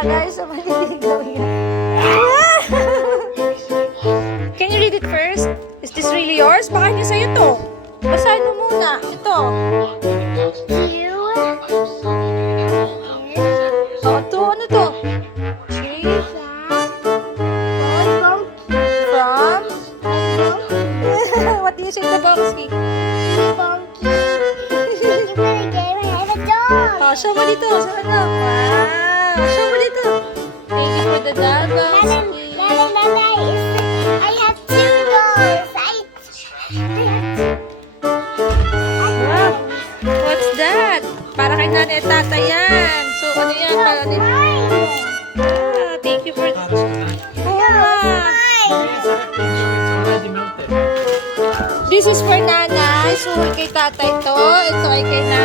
bagay sa maliligaw niya. Can you read it first? Is this really yours? Baka hindi sa'yo to. Basahin mo muna. Ito. Oh, to. Ano to? Tree. From? What do you say to Bonsky? Oh, show mo dito. Sa ano? Wow. Show mo dito. Thank you for the doll, Bonsky. I have two dolls. Wow. What's that? Para kay nanay at tatay yan. So, ano yan? Para din. Ah, thank you for... Ah. This is for nanay. So, kay tatay to. Ito ay kay nanay.